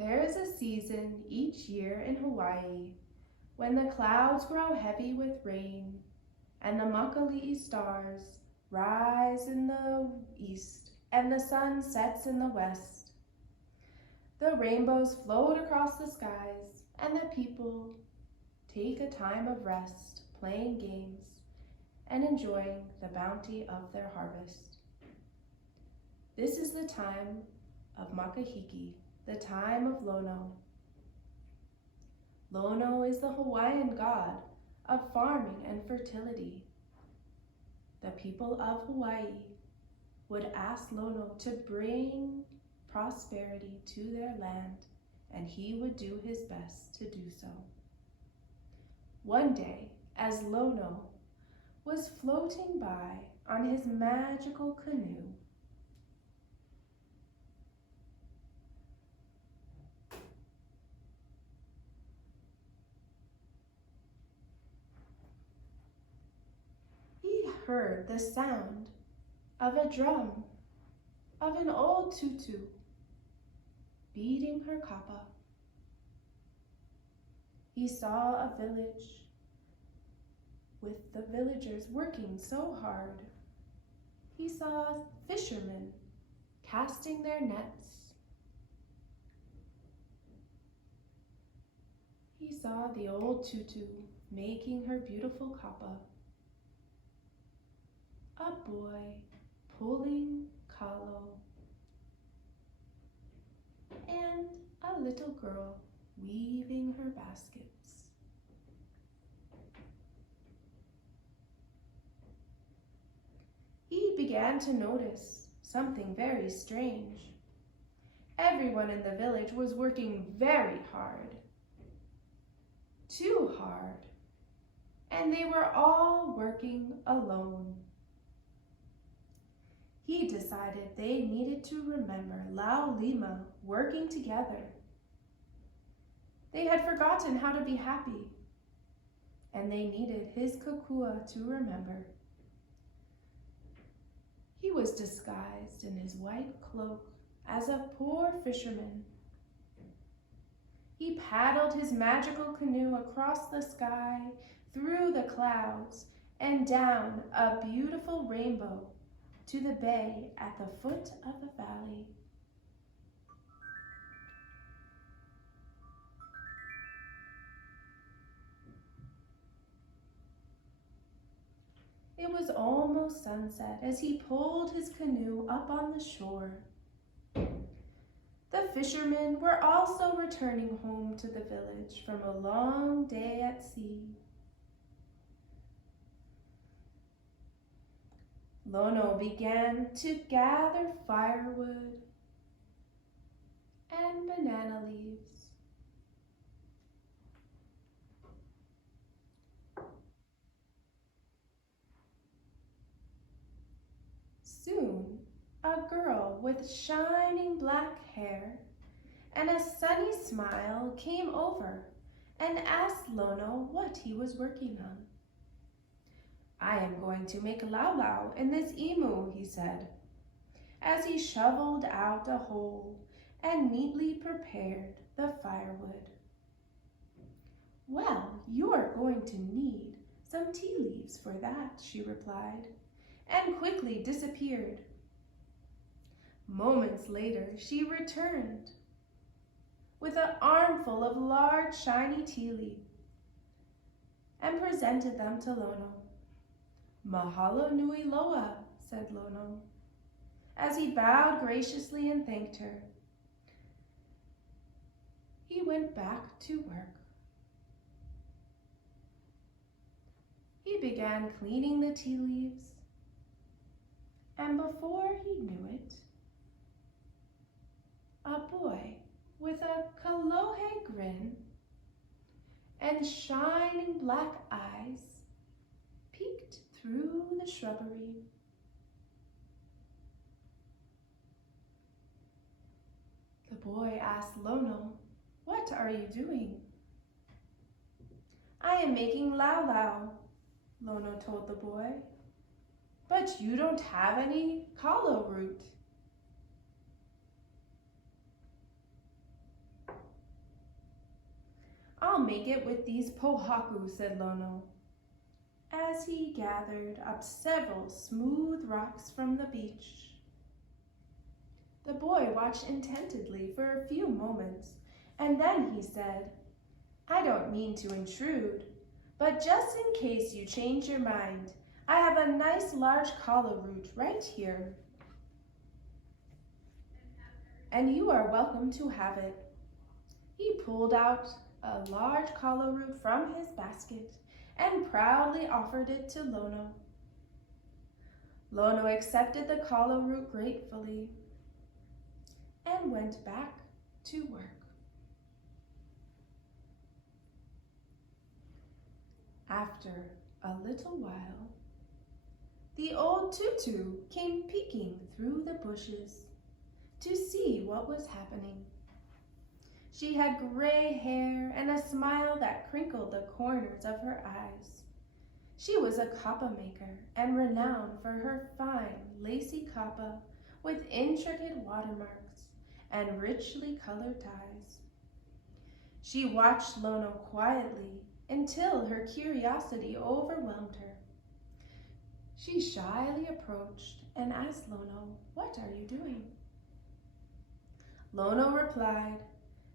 There is a season each year in Hawaii when the clouds grow heavy with rain and the Makahiki stars rise in the east and the sun sets in the west. The rainbows float across the skies and the people take a time of rest, playing games and enjoying the bounty of their harvest. This is the time of Makahiki, the time of Lono. Lono is the Hawaiian god of farming and fertility. The people of Hawaii would ask Lono to bring prosperity to their land, and he would do his best to do so. One day, as Lono was floating by on his magical canoe, he heard the sound of a drum of an old tutu beating her kapa. He saw a village with the villagers working so hard. He saw fishermen casting their nets. He saw the old tutu making her beautiful kapa. A boy pulling kalo, and a little girl weaving her baskets. He began to notice something very strange. Everyone in the village was working very hard, too hard, and they were all working alone. He decided they needed to remember Lau Lima working together. They had forgotten how to be happy, and they needed his kokua to remember. He was disguised in his white cloak as a poor fisherman. He paddled his magical canoe across the sky, through the clouds, and down a beautiful rainbow to the bay at the foot of the valley. It was almost sunset as he pulled his canoe up on the shore. The fishermen were also returning home to the village from a long day at sea. Lono began to gather firewood and banana leaves. Soon, a girl with shining black hair and a sunny smile came over and asked Lono what he was working on. "I am going to make laulau in this imu," he said, as he shoveled out a hole and neatly prepared the firewood. "Well, you're going to need some tea leaves for that," she replied, and quickly disappeared. Moments later, she returned with an armful of large, shiny tea leaves and presented them to Lono. "Mahalo nui loa," said Lono, as he bowed graciously and thanked her. He went back to work. He began cleaning the tea leaves, and before he knew it, a boy with a kalohe grin and shining black eyes peeked through the shrubbery. The boy asked Lono, "What are you doing?" "I am making laulau," Lono told the boy. "But you don't have any kalo root." I'll make it with these pohaku, said Lono, as he gathered up several smooth rocks from the beach. The boy watched intently for a few moments, and then he said, I don't mean to intrude, but just in case you change your mind, I have a nice large kala root right here, and you are welcome to have it. He pulled out a large kala root from his basket and proudly offered it to Lono. Lono accepted the kala root gratefully and went back to work. After a little while, the old tutu came peeking through the bushes to see what was happening. She had gray hair and a smile that crinkled the corners of her eyes. She was a kapa maker and renowned for her fine, lacy kapa with intricate watermarks and richly colored ties. She watched Lono quietly until her curiosity overwhelmed her. She shyly approached and asked Lono, "What are you doing?" Lono replied,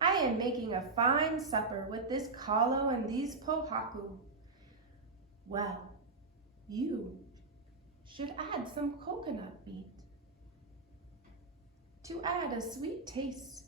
"I am making a fine supper with this kalo and these pohaku." "Well, you should add some coconut meat to add a sweet taste."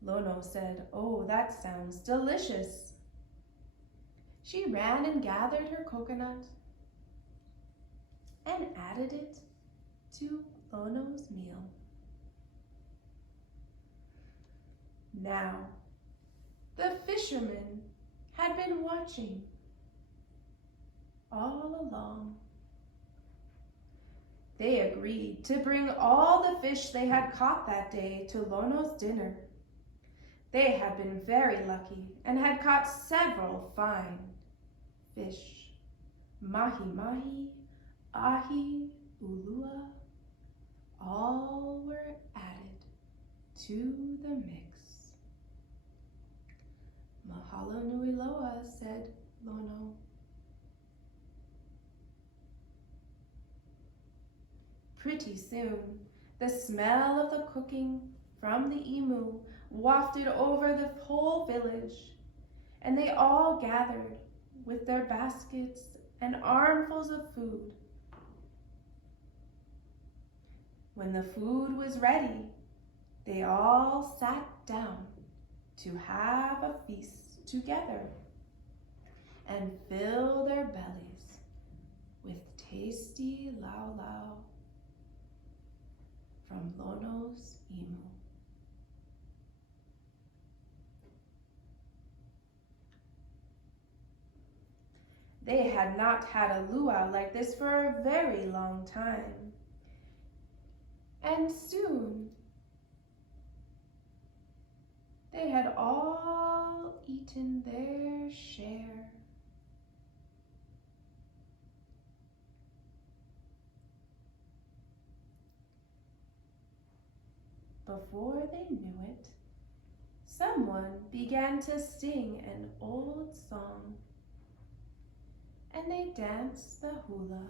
Lono said, "Oh, that sounds delicious." She ran and gathered her coconut and added it to Lono's meal. Now, the fishermen had been watching all along. They agreed to bring all the fish they had caught that day to Lono's dinner. They had been very lucky and had caught several fine fish. Mahi-mahi, ahi, ulua, all were added to the mix. "Mahalo nui loa," said Lono. Pretty soon, the smell of the cooking from the imu wafted over the whole village, and they all gathered with their baskets and armfuls of food. When the food was ready, they all sat down to have a feast together and fill their bellies with tasty laulau from Lono's imu. They had not had a luau like this for a very long time, and soon they had all eaten their share. Before they knew it, someone began to sing an old song, and they danced the hula.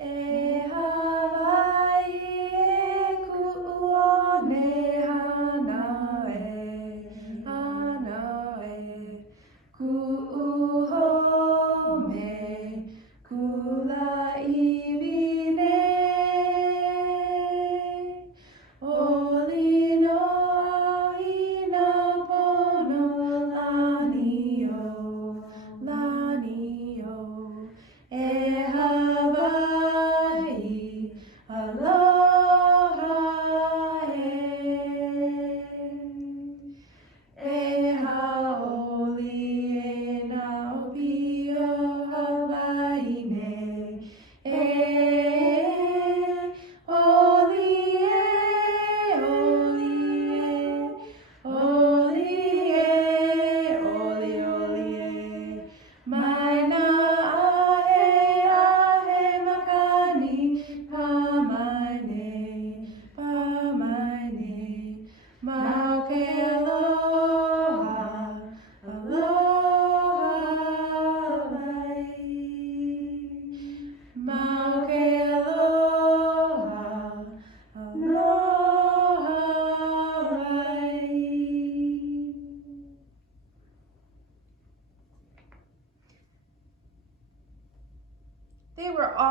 E Hawaii e ku'one hana e ku'uhome kula iwine oli no ina pono lanio e Hawaii aloha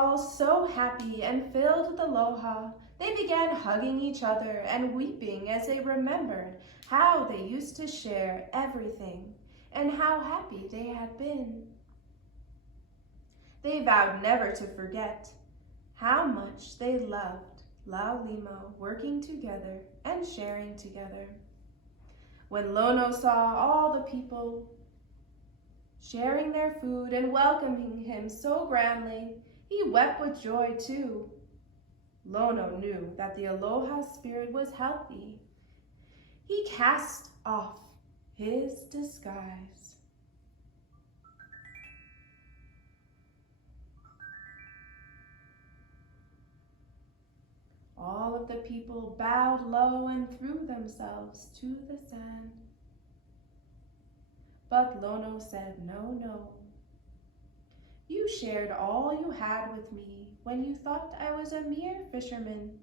all so happy and filled with aloha, they began hugging each other and weeping as they remembered how they used to share everything and how happy they had been. They vowed never to forget how much they loved Laulima working together and sharing together. When Lono saw all the people sharing their food and welcoming him so grandly, he wept with joy too. Lono knew that the aloha spirit was healthy. He cast off his disguise. All of the people bowed low and threw themselves to the sand. But Lono said, "No, no. You shared all you had with me when you thought I was a mere fisherman.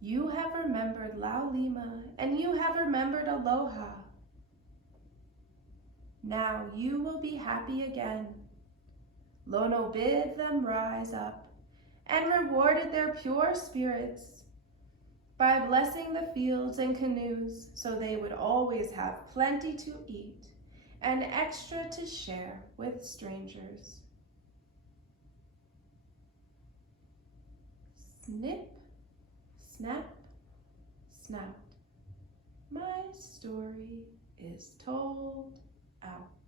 You have remembered Laulima and you have remembered aloha. Now you will be happy again." Lono bid them rise up and rewarded their pure spirits by blessing the fields and canoes so they would always have plenty to eat and extra to share with strangers. Snip, snap, snap. My story is told out.